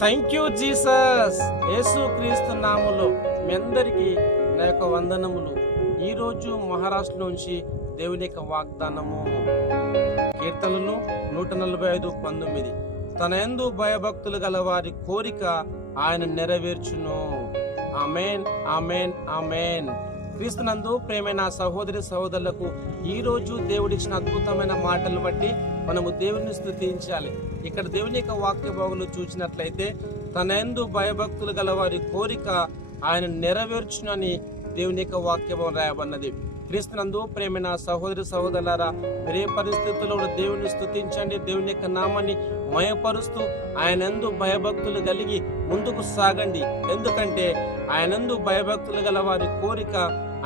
Thank you Jesus. యేసు క్రీస్తు నామములో మీ అందరికీ నా యొక్క వందనములు. ఈరోజు మహారాష్ట్ర నుంచి దేవుని యొక్క వాగ్దానము, కీర్తనలు 145:19. తన యందు భయభక్తులు గల వారి కోరిక ఆయన నెరవేర్చును. ఆమేన్, ఆమేన్, ఆమేన్. క్రీస్తునందు ప్రేమైన సహోదరి సహోదరులకు ఈరోజు దేవుడిచ్చిన అద్భుతమైన మాటలు బట్టి మనము దేవుని స్తుతించాలి. ఇక్కడ దేవుని యొక్క వాక్య భాగంలో చూసినట్లయితే తన యందు భయభక్తులు గల వారి కోరిక ఆయన నెరవేర్చునని దేవుని యొక్క వాక్య భాగం రాయబడినది. క్రీస్తునందు ప్రేమైన సహోదరి సహోదరులారా, మీరే పరిస్థితుల్లో దేవుని స్తుతించండి, దేవుని యొక్క నామాన్ని మయపరుస్తూ ఆయన యందు భయభక్తులు కలిగి ముందుకు సాగండి. ఎందుకంటే ఆయన యందు భయభక్తులు గల వారి కోరిక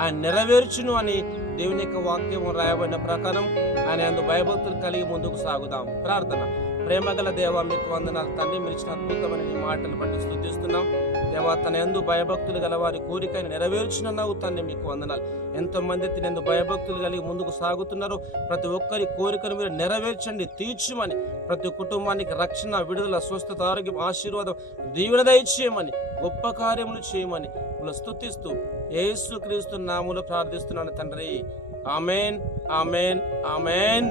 ఆయన నెరవేర్చును అని దేవుని యొక్క వాక్యం రాయబడిన ప్రకారం ఆయన యందు భయభక్తులు కలిగి ముందుకు సాగుదాం. ప్రార్థన. ప్రేమగల దేవ, మీకు వందనాలు తండ్రి. మీరు ఇచ్చిన అద్భుతమైన ఈ మాటలు బట్టి స్తుతిస్తున్నాం దేవా. తన యందు భయభక్తులు గల వారి కోరిక నెరవేర్చునన్నావు తండ్రి, మీకు వందనాలు. ఎంతో మంది తినేందు భయభక్తులు కలిగి ముందుకు సాగుతున్నారు. ప్రతి ఒక్కరి కోరికను మీరు నెరవేర్చండి, తీర్చుమని. ప్రతి కుటుంబానికి రక్షణ, విడుదల, స్వస్థత, ఆరోగ్యం, ఆశీర్వాదం, దీవెన దయచేయమని, గొప్ప కార్యములు చేయమని స్తుతిస్తూ యేసు క్రీస్తు నామములో ప్రార్థిస్తున్నాను తండ్రి. ఆమేన్, ఆమేన్, ఆమేన్.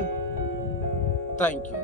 Thank you.